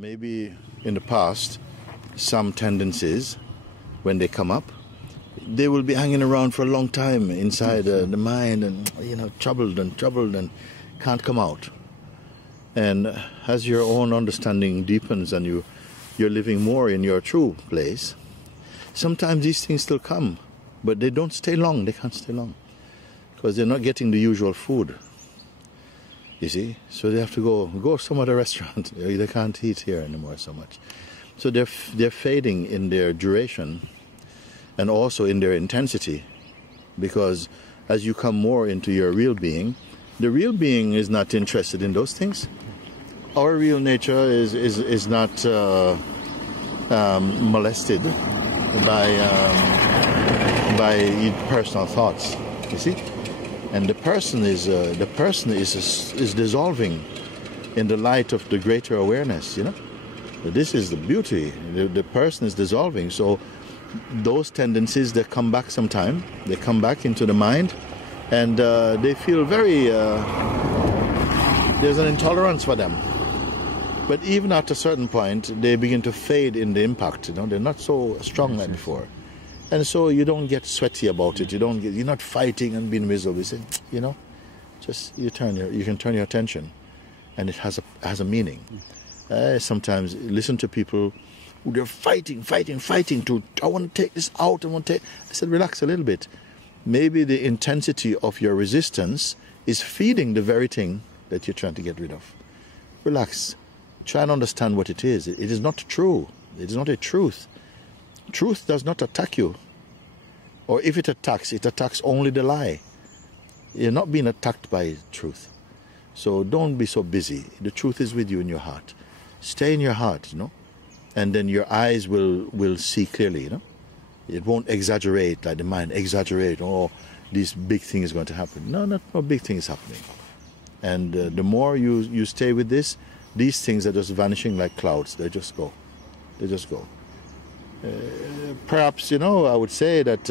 Maybe in the past, some tendencies, when they come up, they will be hanging around for a long time inside the mind, and troubled and can't come out. And as your own understanding deepens and you're living more in your true place, sometimes these things still come, but they don't stay long. They can't stay long because they're not getting the usual food. You see, so they have to go some other restaurant. They can't eat here anymore so much. So they're fading in their duration and also in their intensity, because as you come more into your real being, the real being is not interested in those things. Our real nature is not molested by personal thoughts. You see. And the person is dissolving in the light of the greater awareness. This is the beauty. The person is dissolving. So those tendencies, they come back sometime. They come back into the mind, and they feel very. There's an intolerance for them. But even at a certain point, they begin to fade in the impact. They're not so strong like before. And so you don't get sweaty about it. You're not fighting and being miserable. Just you can turn your attention, and it has a meaning. Sometimes listen to people who they're fighting to. I want to take this out. I said, relax a little bit. Maybe the intensity of your resistance is feeding the very thing that you're trying to get rid of. Relax. Try and understand what it is. It is not true. It is not a truth. Truth does not attack you. Or if it attacks only the lie. You're not being attacked by truth. So don't be so busy. The truth is with you in your heart. Stay in your heart, and then your eyes will see clearly, It won't exaggerate like the mind. Exaggerate, this big thing is going to happen. No big thing is happening. And the more you stay with this, these things are just vanishing like clouds. They just go. Perhaps, I would say that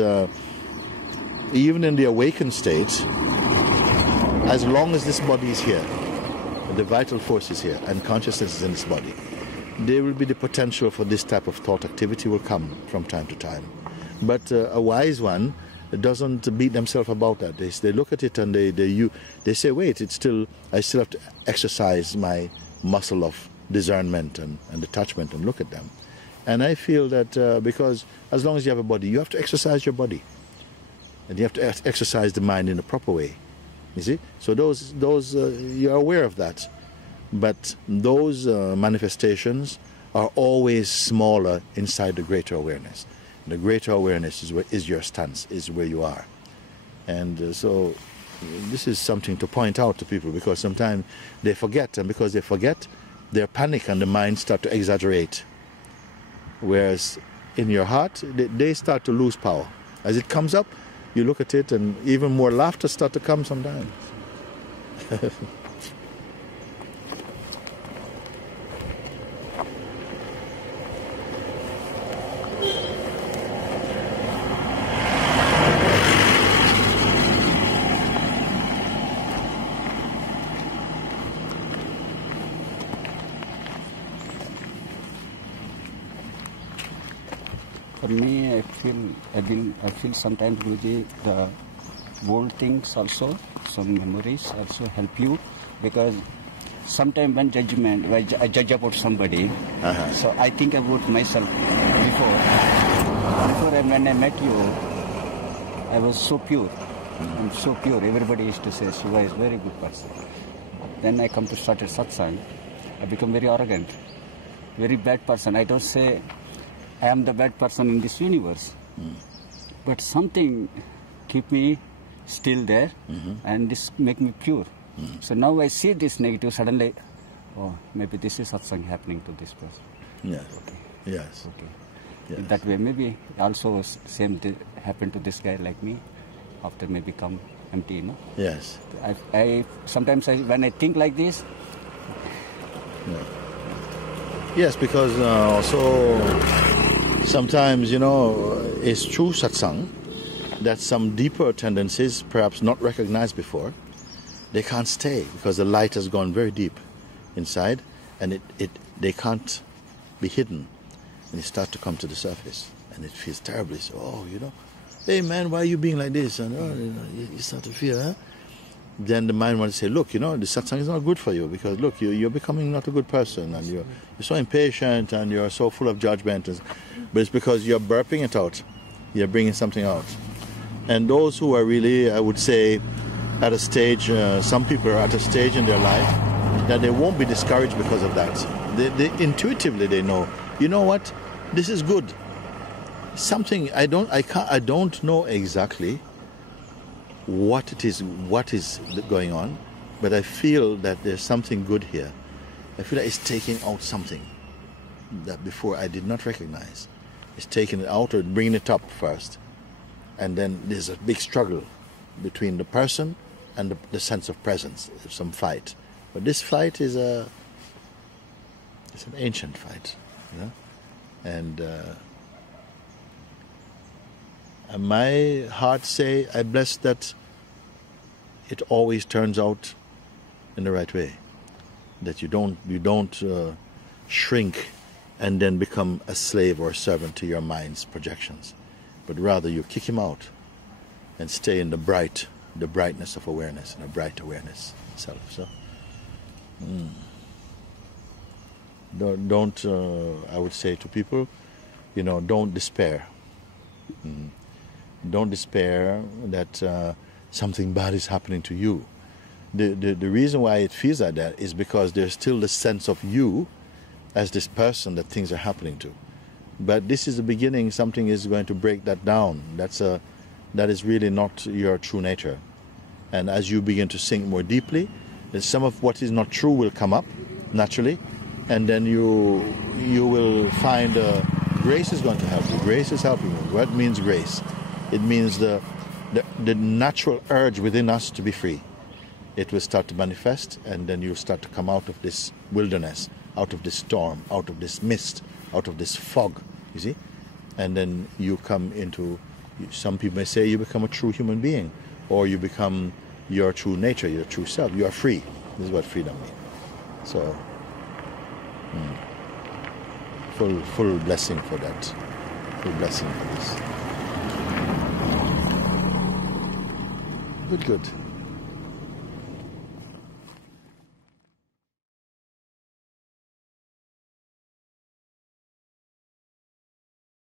even in the awakened state, as long as this body is here, the vital force is here, and consciousness is in this body, there will be the potential for this type of thought activity will come from time to time. But a wise one doesn't beat themselves about that. They look at it and they say, wait, I still have to exercise my muscle of discernment and detachment and look at them. And I feel that because as long as you have a body, you have to exercise your body. And you have to exercise the mind in a proper way. You see? So those you're aware of that. But those manifestations are always smaller inside the greater awareness. The greater awareness is your stance, is where you are. And so this is something to point out to people, because sometimes they forget. And because they forget, they panic and the mind starts to exaggerate. Whereas in your heart, they start to lose power. As it comes up, you look at it and even more laughter starts to come sometimes. For me, I feel sometimes, Guruji, the old things also, some memories also help you, because sometimes when I judge about somebody, so I think about myself before when I met you, I was so pure. I'm so pure. Everybody used to say Shiva is a very good person. Then I come to start at satsang, I become very arrogant, very bad person. I don't say I am the bad person in this universe. But something keep me still there, and this make me pure. So now I see this negative, suddenly, maybe this is satsang happening to this person. Yes. Okay. Yes. Okay. Yes. In that way, maybe also same happened to this guy like me, after maybe come empty, Yes. I sometimes when I think like this. Yeah. Yes, because also sometimes, it's true satsang that some deeper tendencies, perhaps not recognized before, they can't stay because the light has gone very deep inside, and they can't be hidden, and they start to come to the surface, and it feels terribly. So, oh, you know, hey man, why are you being like this? And oh, you know, you start to feel, huh? Then the mind wants to say, look, you know, the satsang is not good for you, because look, you're becoming not a good person, and you're so impatient, and you're so full of judgment. But it's because you're burping it out. You're bringing something out. And those who are really, I would say, at a stage, some people are at a stage in their life that they won't be discouraged because of that. They intuitively they know, you know what, this is good. Something I don't know exactly what is going on, but I feel that there's something good here. I feel like it's taking out something that before I did not recognize. It's taking it out or bringing it up first, and then there's a big struggle between the person and the sense of presence. There's some fight, but this fight is it's an ancient fight, you know, and my heart say, I bless that it always turns out in the right way, that you don't shrink and then become a slave or a servant to your mind's projections, but rather you kick him out and stay in the brightness of awareness, and a bright awareness itself. So don't I would say to people, you know, don't despair. Don't despair that something bad is happening to you. The reason why it feels like that is because there's still the sense of you as this person that things are happening to. But this is the beginning. Something is going to break that down. That is really not your true nature. And as you begin to sink more deeply, then some of what is not true will come up naturally, and then you will find grace is going to help you. Grace is helping you. What means grace? It means the natural urge within us to be free. It will start to manifest, and then you'll start to come out of this wilderness, out of this storm, out of this mist, out of this fog, you see? And then you come into, some people may say you become a true human being, or you become your true nature, your true self. You are free. This is what freedom means. So, full blessing for that. Full blessing for this. Good.